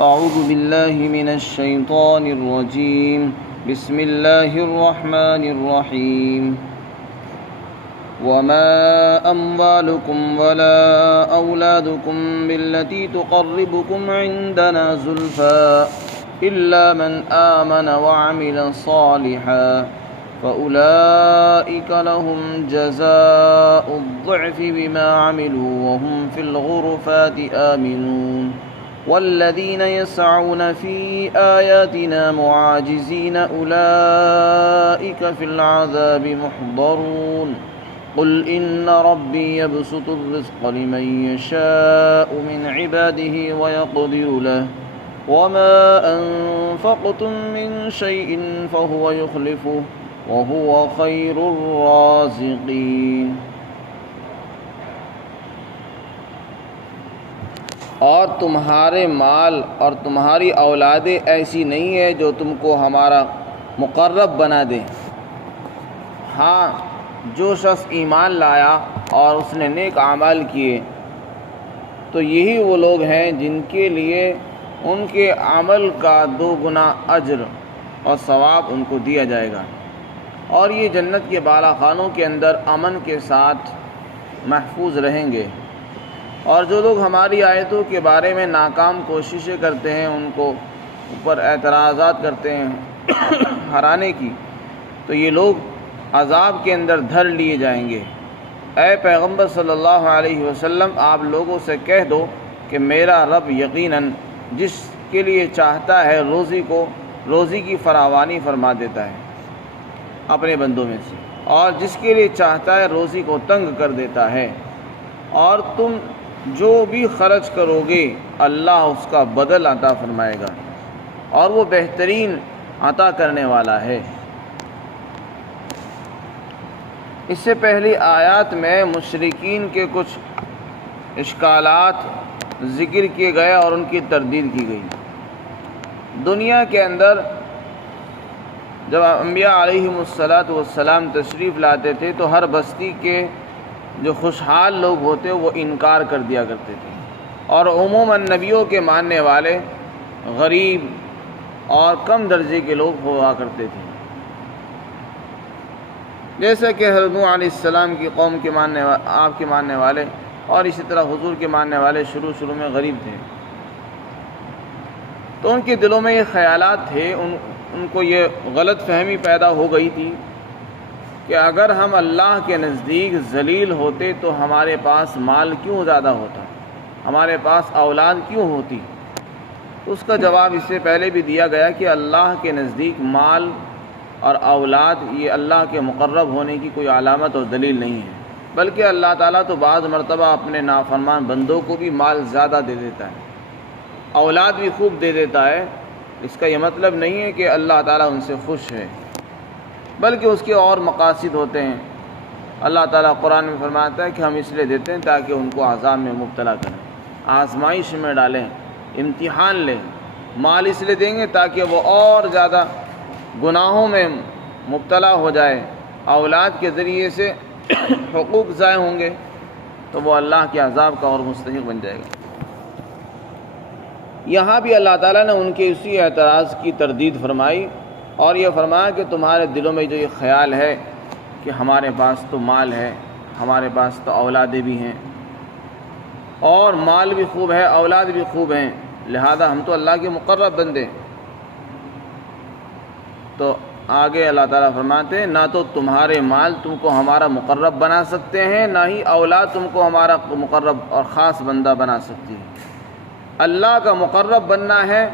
أعوذ بالله من الشيطان الرجيم. بسم الله الرحمن الرحيم. وما أموالكم ولا أولادكم بالتي تقربكم عندنا زلفى إلا من آمن وعمل صالحا فأولئك لهم جزاء الضعف بما عملوا وهم في الغرفات آمنون والذين يسعون في آياتنا معاجزين أولئك في العذاب محضرون قل إن ربي يبسط الرزق لمن يشاء من عباده ويقدر له وما أنفقتم من شيء فهو يخلفه وهو خير الرازقين. اور تمہارے مال اور تمہاری اولادیں ایسی نہیں ہے جو تم کو ہمارا مقرب بنا دیں. ہاں، جو شخص ایمان لایا اور اس نے نیک اعمال کیے تو یہی وہ لوگ ہیں جن کے لیے ان کے عمل کا 2 گنا اجر اور ثواب ان کو دیا جائے گا، اور یہ جنت کے بالا خانوں کے اندر امن کے ساتھ محفوظ رہیں گے. اور جو لوگ ہماری آیتوں کے بارے میں ناکام کوششیں کرتے ہیں، ان کو اوپر اعتراضات کرتے ہیں ہرانے کی، تو یہ لوگ عذاب کے اندر دھر لیے جائیں گے. اے پیغمبر صلی اللہ علیہ وسلم، آپ لوگوں سے کہہ دو کہ میرا رب یقیناً جس کے لیے چاہتا ہے روزی کی فراوانی فرما دیتا ہے اپنے بندوں میں سے، اور جس کے لیے چاہتا ہے روزی کو تنگ کر دیتا ہے. اور تم جو بھی خرچ کرو گے اللہ اس کا بدل عطا فرمائے گا، اور وہ بہترین عطا کرنے والا ہے. اس سے پہلی آیات میں مشرکین کے کچھ اشکالات ذکر کیے گئے اور ان کی تردید کی گئی. دنیا کے اندر جب انبیاء علیہم السلام تشریف لاتے تھے تو ہر بستی کے جو خوشحال لوگ ہوتے وہ انکار کر دیا کرتے تھے، اور عموماً نبیوں کے ماننے والے غریب اور کم درجے کے لوگ ہوا کرتے تھے. جیسا کہ حضرت نوح علیہ السلام کی قوم کے آپ کے ماننے والے اور اسی طرح حضور کے ماننے والے شروع میں غریب تھے. تو ان کے دلوں میں یہ خیالات تھے، ان کو یہ غلط فہمی پیدا ہو گئی تھی کہ اگر ہم اللہ کے نزدیک ذلیل ہوتے تو ہمارے پاس مال کیوں زیادہ ہوتا، ہمارے پاس اولاد کیوں ہوتی. اس کا جواب اس سے پہلے بھی دیا گیا کہ اللہ کے نزدیک مال اور اولاد یہ اللہ کے مقرب ہونے کی کوئی علامت اور دلیل نہیں ہے، بلکہ اللہ تعالیٰ تو بعض مرتبہ اپنے نافرمان بندوں کو بھی مال زیادہ دے دیتا ہے، اولاد بھی خوب دے دیتا ہے. اس کا یہ مطلب نہیں ہے کہ اللہ تعالیٰ ان سے خوش ہے، بلکہ اس کے اور مقاصد ہوتے ہیں. اللہ تعالیٰ قرآن میں فرماتا ہے کہ ہم اس لیے دیتے ہیں تاکہ ان کو عذاب میں مبتلا کریں، آزمائش میں ڈالیں، امتحان لیں. مال اس لیے دیں گے تاکہ وہ اور زیادہ گناہوں میں مبتلا ہو جائے. اولاد کے ذریعے سے حقوق ضائع ہوں گے تو وہ اللہ کے عذاب کا اور مستحق بن جائے گا. یہاں بھی اللہ تعالیٰ نے ان کے اسی اعتراض کی تردید فرمائی اور یہ فرمایا کہ تمہارے دلوں میں جو یہ خیال ہے کہ ہمارے پاس تو مال ہے، ہمارے پاس تو اولادیں بھی ہیں، اور مال بھی خوب ہے، اولاد بھی خوب ہیں، لہذا ہم تو اللہ کے مقرب بندے. تو آگے اللہ تعالیٰ فرماتے ہیں نہ تو تمہارے مال تم کو ہمارا مقرب بنا سکتے ہیں، نہ ہی اولاد تم کو ہمارا مقرب اور خاص بندہ بنا سکتی ہے. اللہ کا مقرب بننا ہے،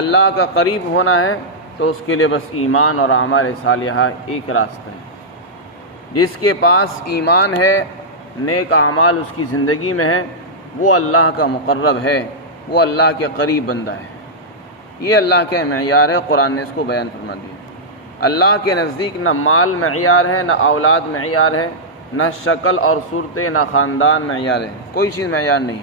اللہ کا قریب ہونا ہے، تو اس کے لیے بس ایمان اور اعمال صالحہ ایک راستہ ہے. جس کے پاس ایمان ہے، نیک اعمال اس کی زندگی میں ہے، وہ اللہ کا مقرب ہے، وہ اللہ کے قریب بندہ ہے. یہ اللہ کے معیار ہے، قرآن نے اس کو بیان فرما دیا. اللہ کے نزدیک نہ مال معیار ہے، نہ اولاد معیار ہے، نہ شکل اور صورتیں، نہ خاندان معیار ہے، کوئی چیز معیار نہیں.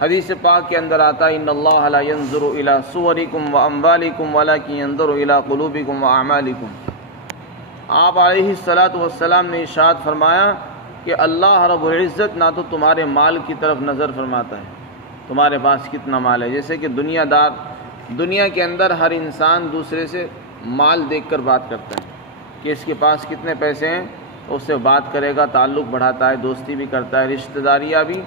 حدیث پاک کے اندر آتا ہے ان اللہ لا ينظر الى صورکم واموالکم ولکن ينظر الى قلوبکم واعمالکم. آپ علیہ السلام نے ارشاد فرمایا کہ اللہ رب العزت نہ تو تمہارے مال کی طرف نظر فرماتا ہے، تمہارے پاس کتنا مال ہے. جیسے کہ دنیا کے اندر ہر انسان دوسرے سے مال دیکھ کر بات کرتا ہے کہ اس کے پاس کتنے پیسے ہیں، اس سے بات کرے گا، تعلق بڑھاتا ہے، دوستی بھی کرتا ہے، رشتہ داریاں بھی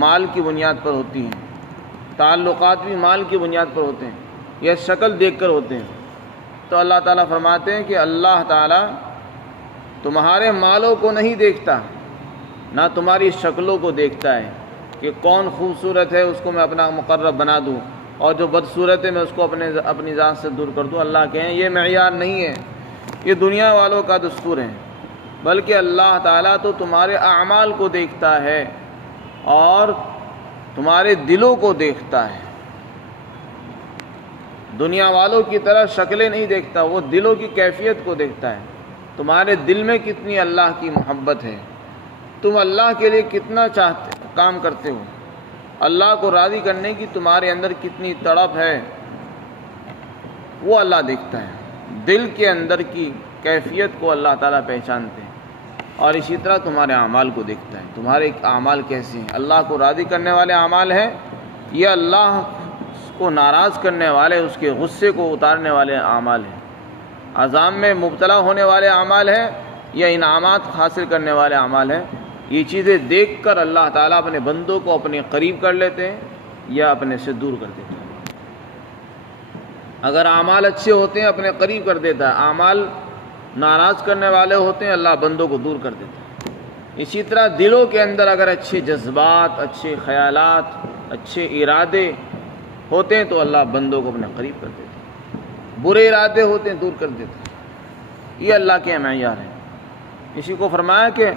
مال کی بنیاد پر ہوتی ہیں، تعلقات بھی مال کی بنیاد پر ہوتے ہیں، یہ شکل دیکھ کر ہوتے ہیں. تو اللہ تعالیٰ فرماتے ہیں کہ اللہ تعالیٰ تمہارے مالوں کو نہیں دیکھتا، نہ تمہاری شکلوں کو دیکھتا ہے کہ کون خوبصورت ہے اس کو میں اپنا مقرب بنا دوں اور جو بدصورت ہے میں اس کو اپنی ذات سے دور کر دوں. اللہ کہیں یہ معیار نہیں ہے، یہ دنیا والوں کا دستور ہے، بلکہ اللہ تعالیٰ تو تمہارے اعمال کو دیکھتا ہے اور تمہارے دلوں کو دیکھتا ہے. دنیا والوں کی طرح شکلیں نہیں دیکھتا، وہ دلوں کی کیفیت کو دیکھتا ہے. تمہارے دل میں کتنی اللہ کی محبت ہے، تم اللہ کے لیے کتنا کام کرتے ہو، اللہ کو راضی کرنے کی تمہارے اندر کتنی تڑپ ہے، وہ اللہ دیکھتا ہے. دل کے اندر کی کیفیت کو اللہ تعالیٰ پہچانتے ہیں اور اسی طرح تمہارے اعمال کو دیکھتا ہے. تمہارے اعمال کیسے ہیں، اللہ کو راضی کرنے والے اعمال ہیں یا اللہ کو ناراض کرنے والے، اس کے غصے کو اتارنے والے اعمال ہیں، عذاب میں مبتلا ہونے والے اعمال ہیں یا انعامات حاصل کرنے والے اعمال ہیں. یہ چیزیں دیکھ کر اللہ تعالیٰ اپنے بندوں کو اپنے قریب کر لیتے ہیں یا اپنے سے دور کر دیتے ہیں. اگر اعمال اچھے ہوتے ہیں اپنے قریب کر دیتا ہے، اعمال ناراض کرنے والے ہوتے ہیں اللہ بندوں کو دور کر دیتا ہے. اسی طرح دلوں کے اندر اگر اچھے جذبات، اچھے خیالات، اچھے ارادے ہوتے ہیں تو اللہ بندوں کو اپنے قریب کر دیتا ہے، برے ارادے ہوتے ہیں دور کر دیتا ہے. یہ اللہ کے معیار ہے. اسی کو فرمایا کہ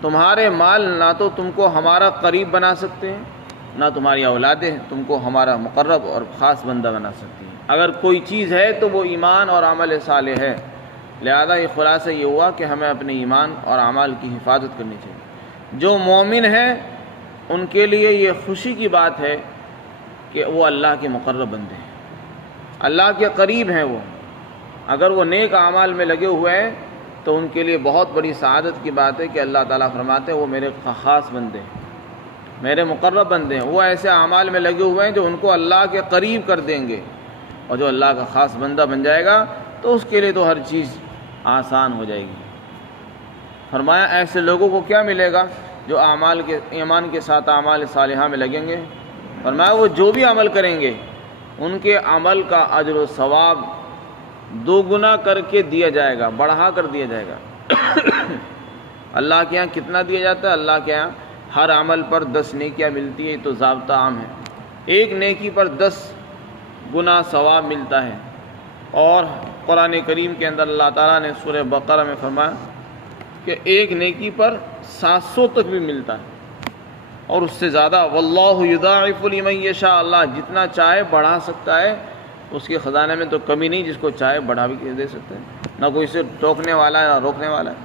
تمہارے مال نہ تو تم کو ہمارا قریب بنا سکتے ہیں، نہ تمہاری اولادیں تم کو ہمارا مقرب اور خاص بندہ بنا سکتی ہیں. اگر کوئی چیز ہے تو وہ ایمان اور عمل صالح ہے. لہذا یہ خلاصہ یہ ہوا کہ ہمیں اپنے ایمان اور اعمال کی حفاظت کرنی چاہیے. جو مومن ہیں ان کے لیے یہ خوشی کی بات ہے کہ وہ اللہ کے مقرب بندے ہیں، اللہ کے قریب ہیں. وہ اگر وہ نیک اعمال میں لگے ہوئے ہیں تو ان کے لیے بہت بڑی سعادت کی بات ہے کہ اللہ تعالیٰ فرماتے ہیں وہ میرے خاص بندے ہیں، میرے مقرب بندے ہیں. وہ ایسے اعمال میں لگے ہوئے ہیں جو ان کو اللہ کے قریب کر دیں گے، اور جو اللہ کا خاص بندہ بن جائے گا تو اس کے لیے تو ہر چیز آسان ہو جائے گی. فرمایا ایسے لوگوں کو کیا ملے گا جو ایمان کے ساتھ اعمال صالحہ میں لگیں گے. فرمایا وہ جو بھی عمل کریں گے ان کے عمل کا اجر و ثواب دو گنا کر کے دیا جائے گا، بڑھا کر دیا جائے گا. اللہ کے یہاں کتنا دیا جاتا ہے؟ اللہ کے یہاں ہر عمل پر 10 نیکیاں ملتی ہے. یہ تو ضابطہ عام ہے، ایک نیکی پر 10 گنا ثواب ملتا ہے. اور قرآن کریم کے اندر اللہ تعالیٰ نے سورہ بقرہ میں فرمایا کہ ایک نیکی پر 700 تک بھی ملتا ہے اور اس سے زیادہ. واللہ یضاعف لمن یشاء، اللہ جتنا چاہے بڑھا سکتا ہے، اس کے خزانے میں تو کمی نہیں، جس کو چاہے بڑھا بھی دے سکتے ہیں. نہ کوئی اسے ٹوکنے والا ہے نہ روکنے والا ہے.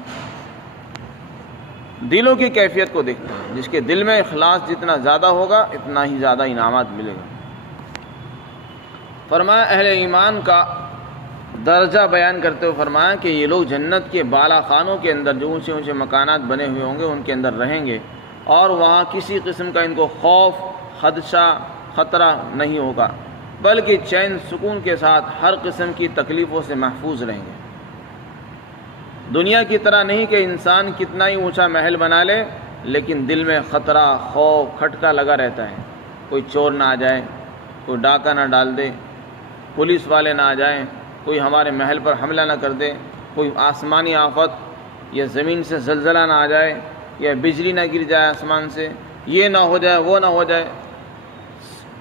دلوں کی کیفیت کو دیکھتے ہیں، جس کے دل میں اخلاص جتنا زیادہ ہوگا اتنا ہی زیادہ انعامات ملے گا. فرمایا اہل ایمان کا درجہ بیان کرتے ہوئے فرمایا کہ یہ لوگ جنت کے بالا خانوں کے اندر جو اونچے اونچے مکانات بنے ہوئے ہوں گے ان کے اندر رہیں گے، اور وہاں کسی قسم کا ان کو خوف، خدشہ، خطرہ نہیں ہوگا، بلکہ چین سکون کے ساتھ ہر قسم کی تکلیفوں سے محفوظ رہیں گے. دنیا کی طرح نہیں کہ انسان کتنا ہی اونچا محل بنا لے لیکن دل میں خطرہ، خوف، کھٹکا لگا رہتا ہے. کوئی چور نہ آ جائے، کوئی ڈاکہ نہ ڈال دے، پولیس والے نہ آ جائیں، کوئی ہمارے محل پر حملہ نہ کر دے، کوئی آسمانی آفت یا زمین سے زلزلہ نہ آ جائے یا بجلی نہ گر جائے آسمان سے، یہ نہ ہو جائے وہ نہ ہو جائے.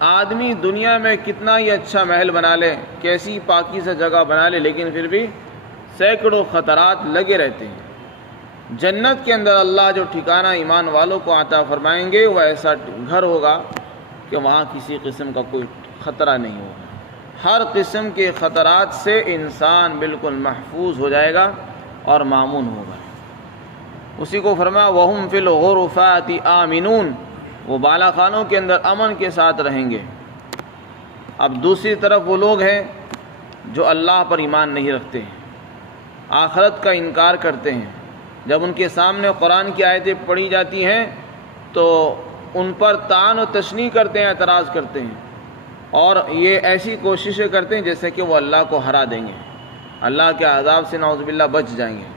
آدمی دنیا میں کتنا ہی اچھا محل بنا لے، کیسی پاکیزہ جگہ بنا لے، لیکن پھر بھی سینکڑوں خطرات لگے رہتے ہیں. جنت کے اندر اللہ جو ٹھکانہ ایمان والوں کو عطا فرمائیں گے وہ ایسا گھر ہوگا کہ وہاں کسی قسم کا کوئی خطرہ نہیں ہوگا. ہر قسم کے خطرات سے انسان بالکل محفوظ ہو جائے گا اور مامون ہوگا. اسی کو فرمایا وَهُمْ فِي الْغُرُفَاتِ آمِنُونَ، وہ بالا خانوں کے اندر امن کے ساتھ رہیں گے. اب دوسری طرف وہ لوگ ہیں جو اللہ پر ایمان نہیں رکھتے ہیں، آخرت کا انکار کرتے ہیں. جب ان کے سامنے قرآن کی آیتیں پڑھی جاتی ہیں تو ان پر طعن و تشنیع کرتے ہیں، اعتراض کرتے ہیں، اور یہ ایسی کوششیں کرتے ہیں جیسے کہ وہ اللہ کو ہرا دیں گے، اللہ کے عذاب سے نعوذ باللہ بچ جائیں گے۔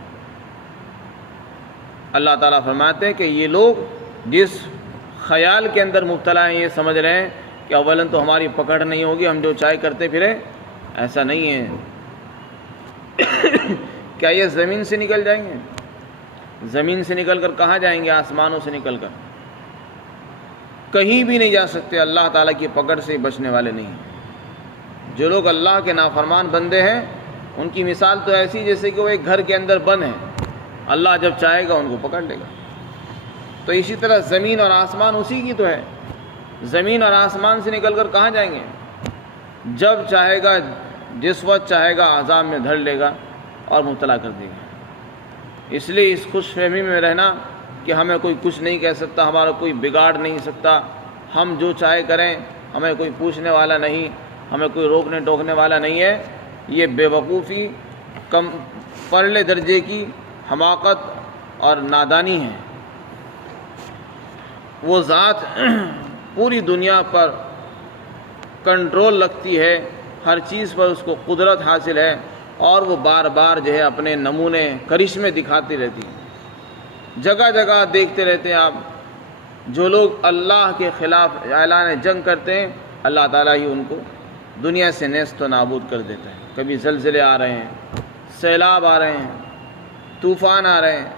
اللہ تعالیٰ فرماتے ہیں کہ یہ لوگ جس خیال کے اندر مبتلا ہیں، یہ سمجھ رہے ہیں کہ اولاً تو ہماری پکڑ نہیں ہوگی، ہم جو چاہے کرتے پھریں، ایسا نہیں ہے۔ کیا یہ زمین سے نکل جائیں گے؟ زمین سے نکل کر کہاں جائیں گے؟ آسمانوں سے نکل کر کہیں بھی نہیں جا سکتے، اللہ تعالیٰ کی پکڑ سے بچنے والے نہیں ہیں۔ جو لوگ اللہ کے نافرمان بندے ہیں ان کی مثال تو ایسی جیسے کہ وہ ایک گھر کے اندر بند ہیں، اللہ جب چاہے گا ان کو پکڑ لے گا۔ تو اسی طرح زمین اور آسمان اسی کی تو ہے، زمین اور آسمان سے نکل کر کہاں جائیں گے؟ جب چاہے گا، جس وقت چاہے گا عذاب میں دھر لے گا اور مبتلا کر دے گا۔ اس لیے اس خوش فہمی میں رہنا کہ ہمیں کوئی کچھ نہیں کہہ سکتا، ہمارا کوئی بگاڑ نہیں سکتا، ہم جو چاہے کریں، ہمیں کوئی پوچھنے والا نہیں، ہمیں کوئی روکنے ٹوکنے والا نہیں ہے، یہ بے وقوفی، کم پرلے درجے کی حماقت اور نادانی ہے۔ وہ ذات پوری دنیا پر کنٹرول رکھتی ہے، ہر چیز پر اس کو قدرت حاصل ہے، اور وہ بار بار جو ہے اپنے نمونے کرشمے دکھاتی رہتی ہے۔ جگہ جگہ دیکھتے رہتے ہیں آپ، جو لوگ اللہ کے خلاف اعلان جنگ کرتے ہیں، اللہ تعالیٰ ہی ان کو دنیا سے نیست و نابود کر دیتا ہے۔ کبھی زلزلے آ رہے ہیں، سیلاب آ رہے ہیں، طوفان آ رہے ہیں،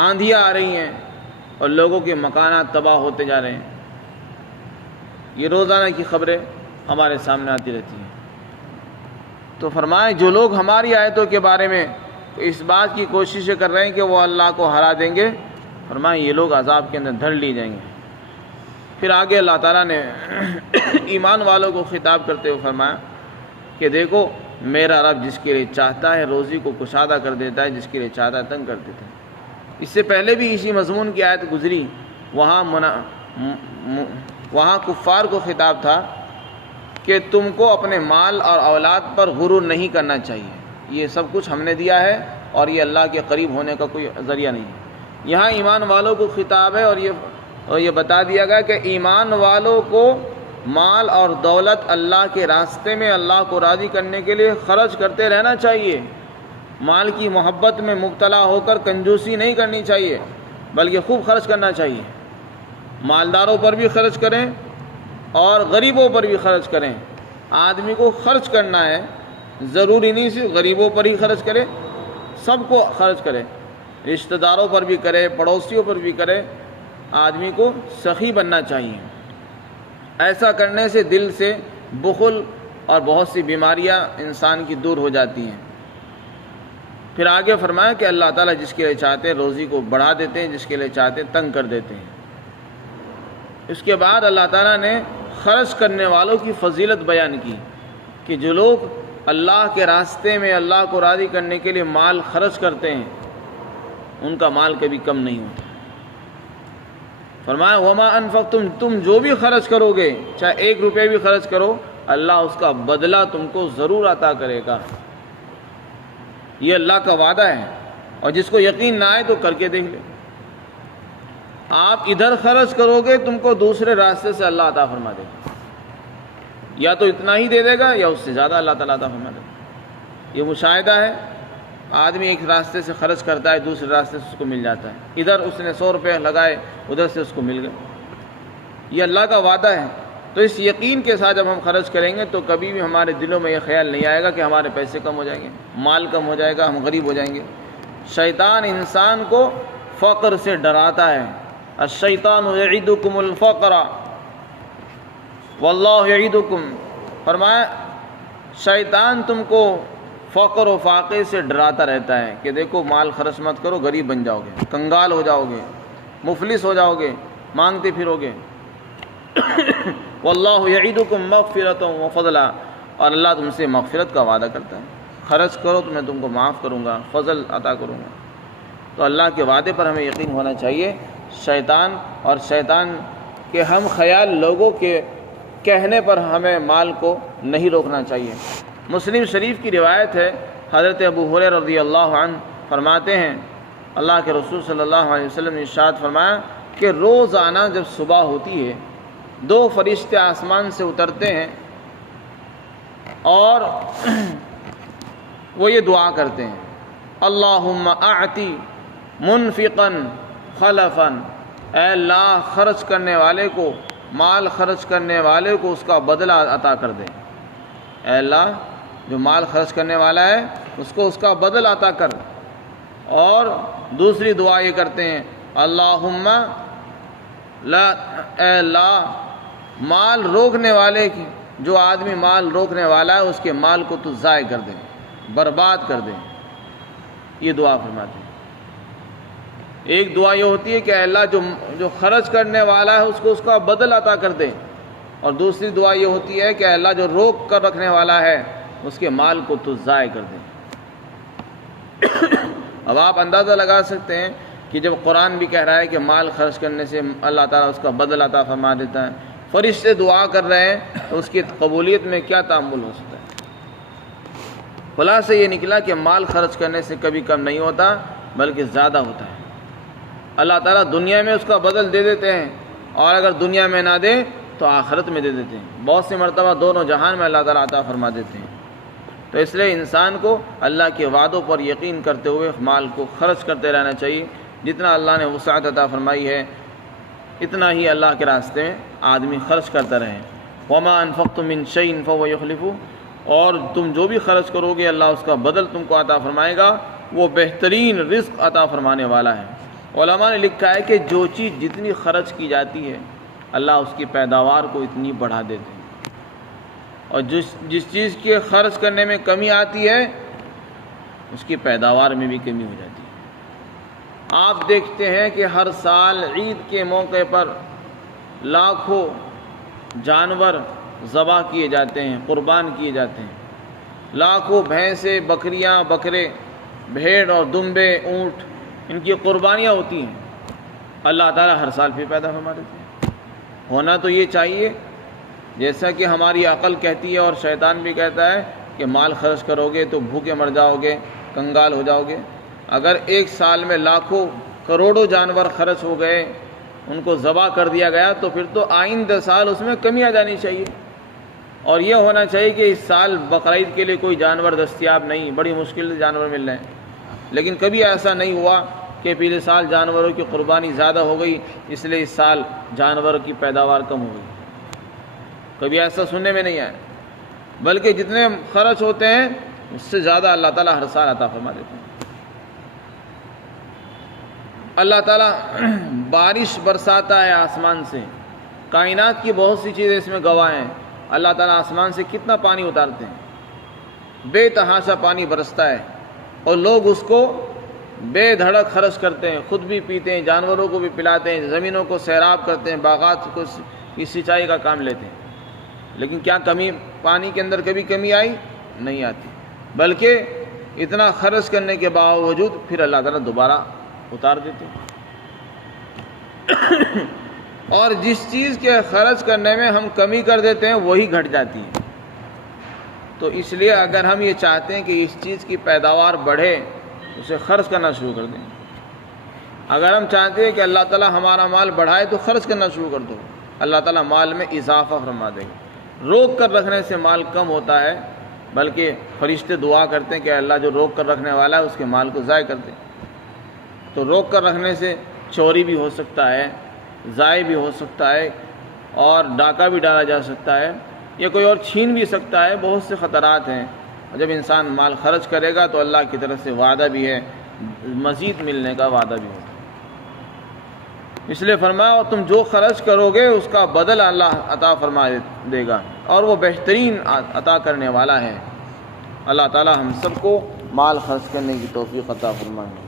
آندھیاں آ رہی ہیں، اور لوگوں کے مکانات تباہ ہوتے جا رہے ہیں۔ یہ روزانہ کی خبریں ہمارے سامنے آتی رہتی ہیں۔ تو فرمائے جو لوگ ہماری آیتوں کے بارے میں اس بات کی کوششیں کر رہے ہیں کہ وہ اللہ کو ہرا دیں گے، فرمائے یہ لوگ عذاب کے اندر دھر لی جائیں گے۔ پھر آگے اللہ تعالیٰ نے ایمان والوں کو خطاب کرتے ہوئے فرمایا کہ دیکھو میرا رب جس کے لیے چاہتا ہے روزی کو کشادہ کر دیتا ہے، جس کے لیے چاہتا ہے تنگ کر دیتا ہے۔ اس سے پہلے بھی اسی مضمون کی آیت گزری، وہاں کفار کو خطاب تھا کہ تم کو اپنے مال اور اولاد پر غرور نہیں کرنا چاہیے، یہ سب کچھ ہم نے دیا ہے اور یہ اللہ کے قریب ہونے کا کوئی ذریعہ نہیں ہے۔ یہاں ایمان والوں کو خطاب ہے، اور یہ بتا دیا گیا کہ ایمان والوں کو مال اور دولت اللہ کے راستے میں اللہ کو راضی کرنے کے لیے خرچ کرتے رہنا چاہیے۔ مال کی محبت میں مبتلا ہو کر کنجوسی نہیں کرنی چاہیے، بلکہ خوب خرچ کرنا چاہیے۔ مالداروں پر بھی خرچ کریں اور غریبوں پر بھی خرچ کریں۔ آدمی کو خرچ کرنا ہے، ضروری نہیں صرف غریبوں پر ہی خرچ کرے، سب کو خرچ کرے، رشتہ داروں پر بھی کرے، پڑوسیوں پر بھی کرے۔ آدمی کو سخی بننا چاہیے۔ ایسا کرنے سے دل سے بخل اور بہت سی بیماریاں انسان کی دور ہو جاتی ہیں۔ پھر آگے فرمایا کہ اللہ تعالیٰ جس کے لیے چاہتے ہیں روزی کو بڑھا دیتے ہیں، جس کے لیے چاہتے ہیں تنگ کر دیتے ہیں۔ اس کے بعد اللہ تعالیٰ نے خرچ کرنے والوں کی فضیلت بیان کی کہ جو لوگ اللہ کے راستے میں اللہ کو راضی کرنے کے لیے مال خرچ کرتے ہیں ان کا مال کبھی کم نہیں ہوتا۔ فرمایا وما انفقتم، تم جو بھی خرچ کرو گے، چاہے 1 روپے بھی خرچ کرو، اللہ اس کا بدلہ تم کو ضرور عطا کرے گا۔ یہ اللہ کا وعدہ ہے، اور جس کو یقین نہ آئے تو کر کے دیکھ لے۔ آپ ادھر خرچ کرو گے، تم کو دوسرے راستے سے اللہ عطا فرما دے گا، یا تو اتنا ہی دے دے گا یا اس سے زیادہ اللہ تعالیٰ عطا فرما دے گا۔ یہ مشاہدہ ہے، آدمی ایک راستے سے خرچ کرتا ہے، دوسرے راستے سے اس کو مل جاتا ہے۔ ادھر اس نے 100 روپے لگائے، ادھر سے اس کو مل گئے۔ یہ اللہ کا وعدہ ہے۔ تو اس یقین کے ساتھ جب ہم خرچ کریں گے تو کبھی بھی ہمارے دلوں میں یہ خیال نہیں آئے گا کہ ہمارے پیسے کم ہو جائیں گے، مال کم ہو جائے گا، ہم غریب ہو جائیں گے۔ شیطان انسان کو فقر سے ڈراتا ہے۔ الشیطان یعدکم الفقر واللہ یعدکم، فرمایا شیطان تم کو فقر و فاقے سے ڈراتا رہتا ہے کہ دیکھو مال خرچ مت کرو، غریب بن جاؤ گے، کنگال ہو جاؤ گے، مفلس ہو جاؤ گے، مانگتے پھرو گے۔ واللہ یعدکم مغفرۃ و فضلا، اور اللہ تم سے مغفرت کا وعدہ کرتا ہے، خرچ کرو تو میں تم کو معاف کروں گا، فضل عطا کروں گا۔ تو اللہ کے وعدے پر ہمیں یقین ہونا چاہیے۔ شیطان اور شیطان کے ہم خیال لوگوں کے کہنے پر ہمیں مال کو نہیں روکنا چاہیے۔ مسلم شریف کی روایت ہے، حضرت ابو ہریرہ رضی اللہ عنہ فرماتے ہیں اللہ کے رسول صلی اللہ علیہ وسلم نے ارشاد فرمایا کہ روزانہ جب صبح ہوتی ہے 2 فرشتے آسمان سے اترتے ہیں اور وہ یہ دعا کرتے ہیں، اللہم اعطی منفقا خلفا، اے اللہ خرچ کرنے والے کو، مال خرچ کرنے والے کو اس کا بدلہ عطا کر دے، اے اللہ جو مال خرچ کرنے والا ہے اس کو اس کا بدل عطا کر۔ اور دوسری دعا یہ کرتے ہیں، اللہم لا، اے اللہ مال روکنے والے کی، جو آدمی مال روکنے والا ہے اس کے مال کو تو ضائع کر دے، برباد کر دے، یہ دعا فرماتے ہیں۔ ایک دعا یہ ہوتی ہے کہ اے اللہ جو خرچ کرنے والا ہے اس کو اس کا بدل عطا کر دے، اور دوسری دعا یہ ہوتی ہے کہ اے اللہ جو روک کر رکھنے والا ہے اس کے مال کو تو ضائع کر دے۔ اب آپ اندازہ لگا سکتے ہیں کہ جب قرآن بھی کہہ رہا ہے کہ مال خرچ کرنے سے اللہ تعالیٰ اس کا بدل عطا فرما دیتا ہے، فرشتے دعا کر رہے ہیں تو اس کی قبولیت میں کیا تعامل ہو سکتا ہے۔ خلاصہ یہ نکلا کہ مال خرچ کرنے سے کبھی کم نہیں ہوتا بلکہ زیادہ ہوتا ہے۔ اللہ تعالیٰ دنیا میں اس کا بدل دے دیتے ہیں، اور اگر دنیا میں نہ دے تو آخرت میں دے دیتے ہیں، بہت سی مرتبہ دونوں جہان میں اللہ تعالیٰ عطا فرما دیتے ہیں۔ تو اس لیے انسان کو اللہ کے وعدوں پر یقین کرتے ہوئے مال کو خرچ کرتے رہنا چاہیے، جتنا اللہ نے وسعت عطا فرمائی ہے اتنا ہی اللہ کے راستے میں آدمی خرچ کرتا رہے۔ وما انفقتم من شیء فهو یخلفہ، اور تم جو بھی خرچ کرو گے اللہ اس کا بدل تم کو عطا فرمائے گا، وہ بہترین رزق عطا فرمانے والا ہے۔ علماء نے لکھا ہے کہ جو چیز جتنی خرچ کی جاتی ہے اللہ اس کی پیداوار کو اتنی بڑھا دیتے ہیں، اور جس چیز کے خرچ کرنے میں کمی آتی ہے اس کی پیداوار میں بھی کمی ہو جاتی ہے۔ آپ دیکھتے ہیں کہ ہر سال عید کے موقع پر لاکھوں جانور ذبح کیے جاتے ہیں، قربان کیے جاتے ہیں، لاکھوں بھینسیں، بکریاں، بکرے، بھیڑ اور دمبے، اونٹ، ان کی قربانیاں ہوتی ہیں، اللہ تعالیٰ ہر سال پھر پیدا فرما دیتے ہیں۔ ہونا تو یہ چاہیے جیسا کہ ہماری عقل کہتی ہے اور شیطان بھی کہتا ہے کہ مال خرچ کرو گے تو بھوکے مر جاؤ گے، کنگال ہو جاؤ گے۔ اگر ایک سال میں لاکھوں کروڑوں جانور خرچ ہو گئے، ان کو ذبح کر دیا گیا، تو پھر تو آئندہ سال اس میں کمی آ جانی چاہیے، اور یہ ہونا چاہیے کہ اس سال بقرعید کے لیے کوئی جانور دستیاب نہیں، بڑی مشکل سے جانور مل رہے ہیں، لیکن کبھی ایسا نہیں ہوا کہ پچھلے سال جانوروں کی قربانی زیادہ ہو گئی اس لیے اس سال جانوروں کی پیداوار کم ہو گئی، کبھی ایسا سننے میں نہیں آیا، بلکہ جتنے خرچ ہوتے ہیں اس سے زیادہ اللہ تعالیٰ ہر سال عطا فرما دیتے ہیں۔ اللہ تعالیٰ بارش برساتا ہے آسمان سے، کائنات کی بہت سی چیزیں اس میں گواہ ہیں۔ اللہ تعالیٰ آسمان سے کتنا پانی اتارتے ہیں، بے تحاشا پانی برستا ہے، اور لوگ اس کو بے دھڑک خرچ کرتے ہیں، خود بھی پیتے ہیں، جانوروں کو بھی پلاتے ہیں، زمینوں کو سیراب کرتے ہیں، باغات کو کی سینچائی کا کام لیتے ہیں۔ لیکن کیا کمی پانی کے اندر کبھی کمی آئی؟ نہیں آتی، بلکہ اتنا خرچ کرنے کے باوجود پھر اللہ تعالیٰ دوبارہ اتار دیتے ہیں۔ اور جس چیز کے خرچ کرنے میں ہم کمی کر دیتے ہیں وہی گھٹ جاتی ہے۔ تو اس لیے اگر ہم یہ چاہتے ہیں کہ اس چیز کی پیداوار بڑھے، اسے خرچ کرنا شروع کر دیں۔ اگر ہم چاہتے ہیں کہ اللہ تعالیٰ ہمارا مال بڑھائے تو خرچ کرنا شروع کر دو، اللہ تعالیٰ مال میں اضافہ فرما دے گا۔ روک کر رکھنے سے مال کم ہوتا ہے، بلکہ فرشتے دعا کرتے ہیں کہ اللہ جو روک کر رکھنے والا ہے اس کے مال کو ضائع کر دے۔ تو روک کر رکھنے سے چوری بھی ہو سکتا ہے، ضائع بھی ہو سکتا ہے، اور ڈاکہ بھی ڈالا جا سکتا ہے، یا کوئی اور چھین بھی سکتا ہے، بہت سے خطرات ہیں۔ جب انسان مال خرچ کرے گا تو اللہ کی طرف سے وعدہ بھی ہے، مزید ملنے کا وعدہ بھی ہوتا ہے۔ اس لیے فرمایا تم جو خرچ کرو گے اس کا بدل اللہ عطا فرما دے گا، اور وہ بہترین عطا کرنے والا ہے۔ اللہ تعالی ہم سب کو مال خرچ کرنے کی توفیق عطا فرمائے۔